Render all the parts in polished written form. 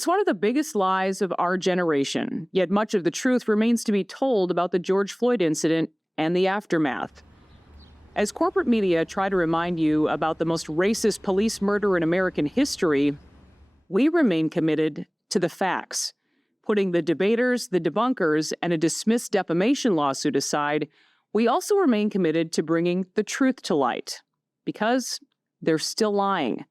It's one of the biggest lies of our generation, yet much of the truth remains to be told about the George Floyd incident and the aftermath. As corporate media try to remind you about the most racist police murder in American history, we remain committed to the facts. Putting the debaters, the debunkers, and a dismissed defamation lawsuit aside, we also remain committed to bringing the truth to light, because they're still lying.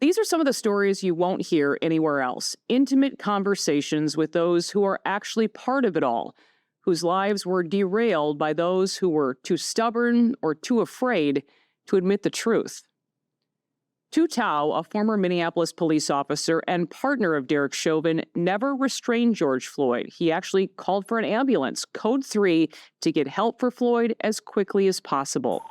These are some of the stories you won't hear anywhere else. Intimate conversations with those who are actually part of it all, whose lives were derailed by those who were too stubborn or too afraid to admit the truth. Tou Thao, a former Minneapolis police officer and partner of Derek Chauvin, never restrained George Floyd. He actually called for an ambulance, code 3, to get help for Floyd as quickly as possible.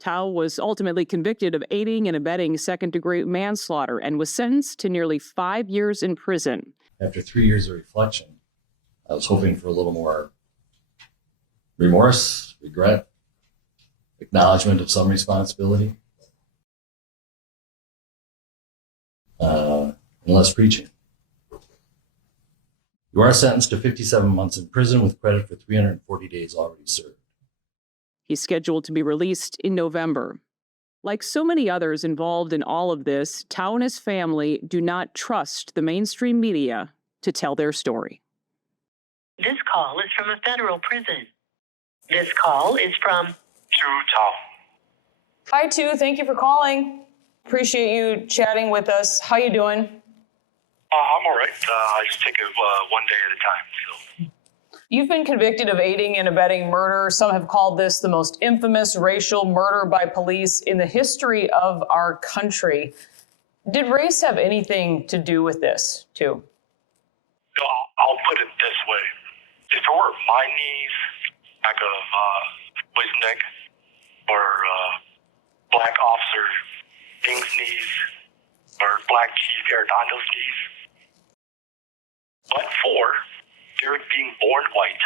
Thao was ultimately convicted of aiding and abetting second-degree manslaughter and was sentenced to nearly 5 years in prison. After 3 years of reflection, I was hoping for a little more remorse, regret, acknowledgement of some responsibility, and less preaching. You are sentenced to 57 months in prison with credit for 340 days already served. He's scheduled to be released in November. Like so many others involved in all of this, Thao and his family do not trust the mainstream media to tell their story. This call is from a federal prison. This call is from Tou Thao. Hi, Tou. Thank you for calling. Appreciate you chatting with us. How you doing? I'm all right. I just take it one day at a time. So. You've been convicted of aiding and abetting murder. Some have called this the most infamous racial murder by police in the history of our country. Did race have anything to do with this, Tou? No, I'll put it this way. If it were my knees, back of Floyd's neck, or black officer King's knees, or black chief Arredondo's knees, but for Derek being born white,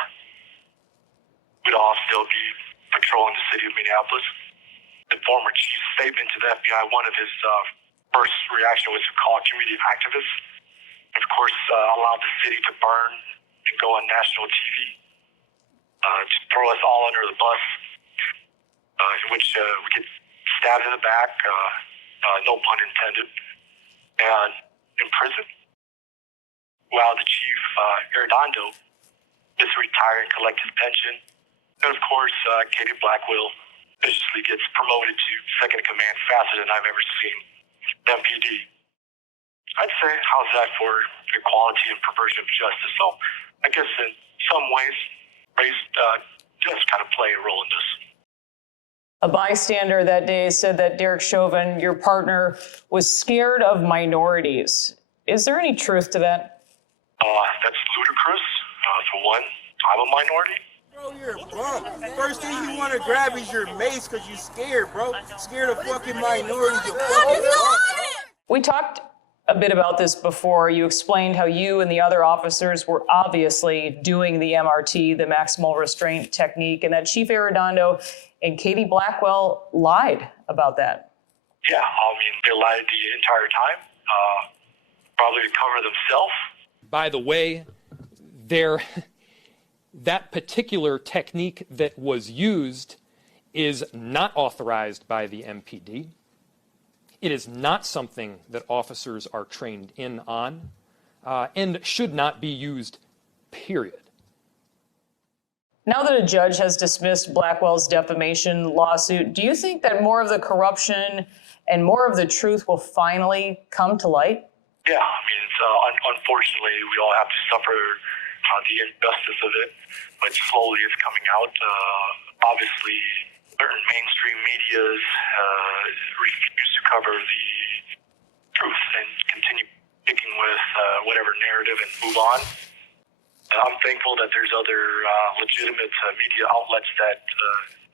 we'd all still be patrolling the city of Minneapolis. The former chief's statement to the FBI, one of his first reaction was to call community activists. Of course, allowed the city to burn and go on national TV, to throw us all under the bus, in which we get stabbed in the back, no pun intended, and in prison. While the chief, Arredondo, is retired and collect his pension. And of course, Katie Blackwell viciously gets promoted to second in command faster than I've ever seen MPD. I'd say, how's that for equality and perversion of justice? So I guess in some ways, race does kind of play a role in this. A bystander that day said that Derek Chauvin, your partner, was scared of minorities. Is there any truth to that? That's ludicrous. For one, I'm a minority. Bro, you're a bum. First thing you want to grab is your mace because you're scared, bro. Scared of fucking minorities. We talked a bit about this before. You explained how you and the other officers were obviously doing the MRT, the maximal restraint technique, and that Chief Arredondo and Katie Blackwell lied about that. Yeah, I mean, they lied the entire time, probably to cover themselves. By the way, that particular technique that was used is not authorized by the MPD. It is not something that officers are trained in on, and should not be used, period. Now that a judge has dismissed Blackwell's defamation lawsuit, do you think that more of the corruption and more of the truth will finally come to light? Yeah, I mean, unfortunately, we all have to suffer the injustice of it, but slowly it's coming out. Obviously, certain mainstream medias refuse to cover the truth and continue sticking with whatever narrative and move on. And I'm thankful that there's other legitimate media outlets that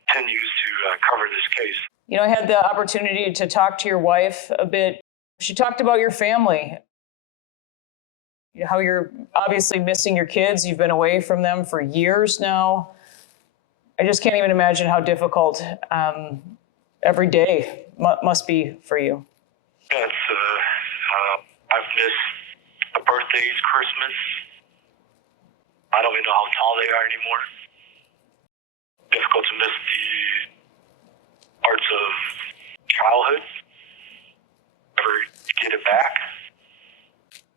continues to cover this case. You know, I had the opportunity to talk to your wife a bit. She talked about your family, how you're obviously missing your kids. You've been away from them for years now. I just can't even imagine how difficult every day must be for you. Yes, I've missed birthdays, Christmas. I don't even know how tall they are anymore. Difficult to miss the parts of childhood. Never get it back.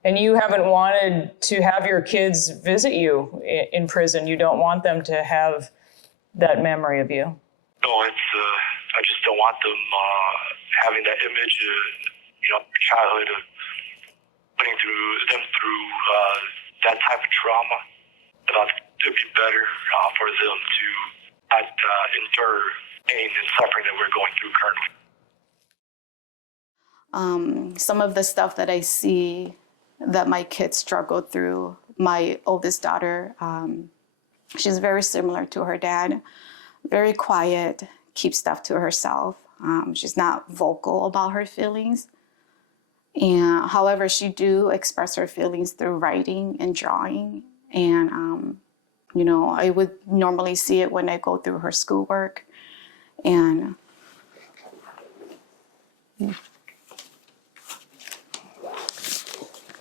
And you haven't wanted to have your kids visit you in prison. You don't want them to have that memory of you. No, it's I just don't want them having that image of childhood of putting them through that type of trauma. I thought it'd be better for them to not endure pain and suffering that we're going through currently. Some of the stuff that I see that my kids struggle through, my oldest daughter, she's very similar to her dad, very quiet, keeps stuff to herself. She's not vocal about her feelings. And however, she do express her feelings through writing and drawing. And, I would normally see it when I go through her schoolwork. And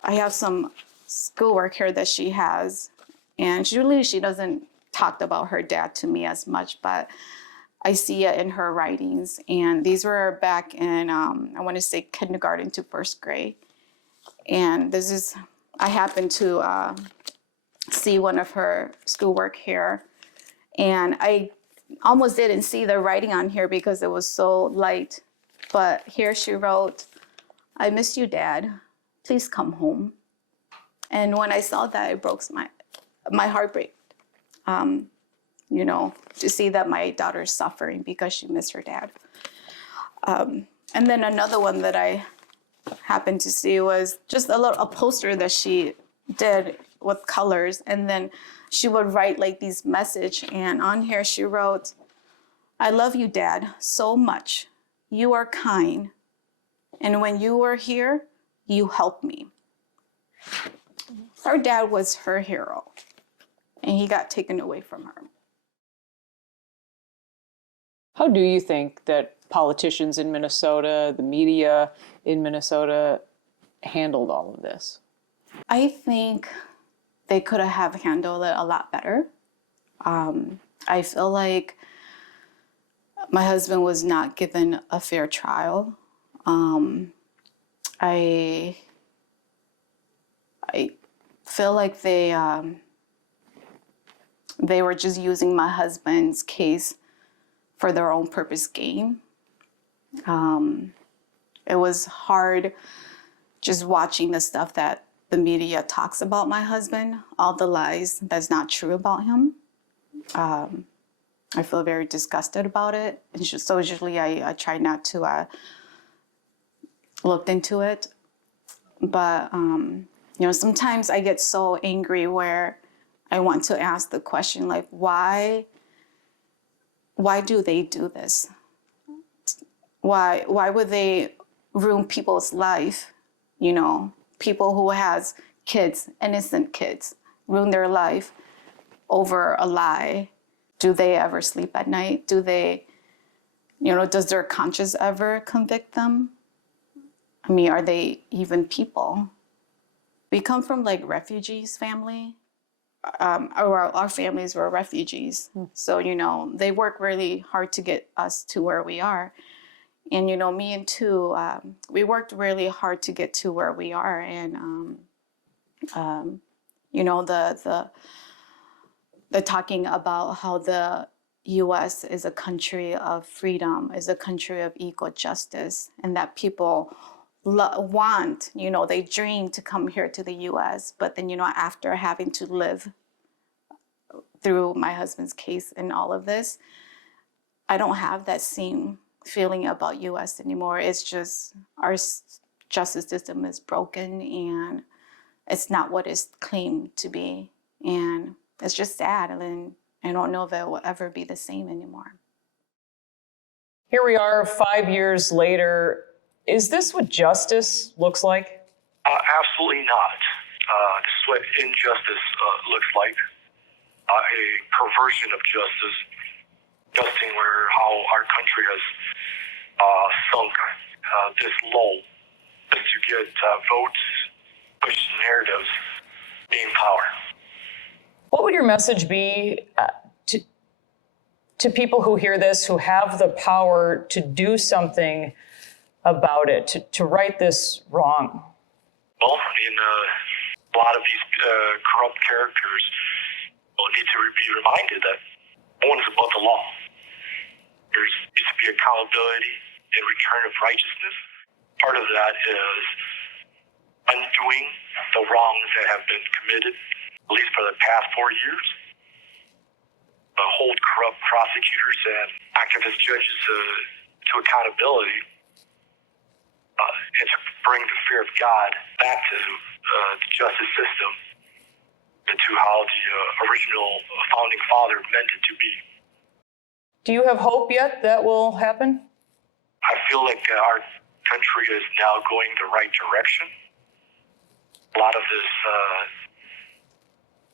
I have some schoolwork here that she has. And usually she doesn't talk about her dad to me as much, but I see it in her writings. And these were back in, I want to say kindergarten to first grade. And I happened to see one of her schoolwork here. And I almost didn't see the writing on here because it was so light. But here she wrote, "I miss you, Dad. Please come home." And when I saw that, it broke my heart break. To see that my daughter's suffering because she missed her dad. And then another one that I happened to see was just a poster that she did with colors. And then she would write like these messages. And on here she wrote, "I love you, Dad, so much. You are kind. And when you were here, you helped me." Her dad was her hero. And he got taken away from her. How do you think that politicians in Minnesota, the media in Minnesota, handled all of this? I think they could have handled it a lot better. I feel like my husband was not given a fair trial. I feel like they were just using my husband's case for their own purpose gain. It was hard just watching the stuff that the media talks about my husband, all the lies that's not true about him. I feel very disgusted about it. And so usually I try not to look into it. But, sometimes I get so angry where I want to ask the question, like, why do they do this? Why would they ruin people's life? People who has kids, innocent kids, ruin their life over a lie. Do they ever sleep at night? Do they, does their conscience ever convict them? I mean, are they even people? We come from like refugees family. Our families were refugees. So, they work really hard to get us to where we are. And, me and Tou, we worked really hard to get to where we are. And, the talking about how the U.S. is a country of freedom, is a country of equal justice, and that people want, they dream to come here to the U.S., but then, after having to live through my husband's case and all of this, I don't have that same feeling about U.S. anymore. It's just our justice system is broken and it's not what it's claimed to be. And it's just sad, and I don't know if it will ever be the same anymore. Here we are 5 years later. Is this what justice looks like? Absolutely not. This is what injustice looks like. A perversion of justice, where how our country has sunk this low just to get votes, push narratives, gain power. What would your message be to people who hear this, who have the power to do something about it, to right this wrong? Well, a lot of these corrupt characters need to be reminded that no one is above the law. There needs to be accountability in return of righteousness. Part of that is undoing the wrongs that have been committed, at least for the past 4 years. Hold corrupt prosecutors and activist judges to accountability, and to bring the fear of God back to the justice system, and to how the original founding father meant it to be. Do you have hope yet that will happen? I feel like our country is now going the right direction. A lot of this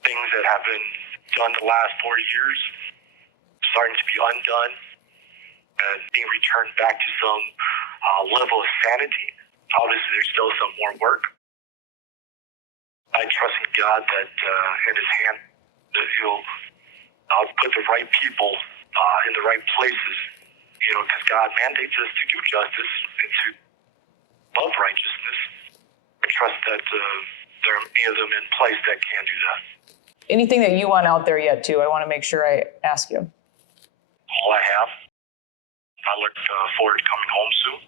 things that have been done the last 4 years starting to be undone and being returned back to some level of sanity. Obviously, there's still some more work. I trust in God that in His hand that He'll put the right people in the right places. Because God mandates us to do justice and to love righteousness. I trust that there are many of them in place that can do that. Anything that you want out there yet, too? I want to make sure I ask you. All I have. I look forward to coming home soon.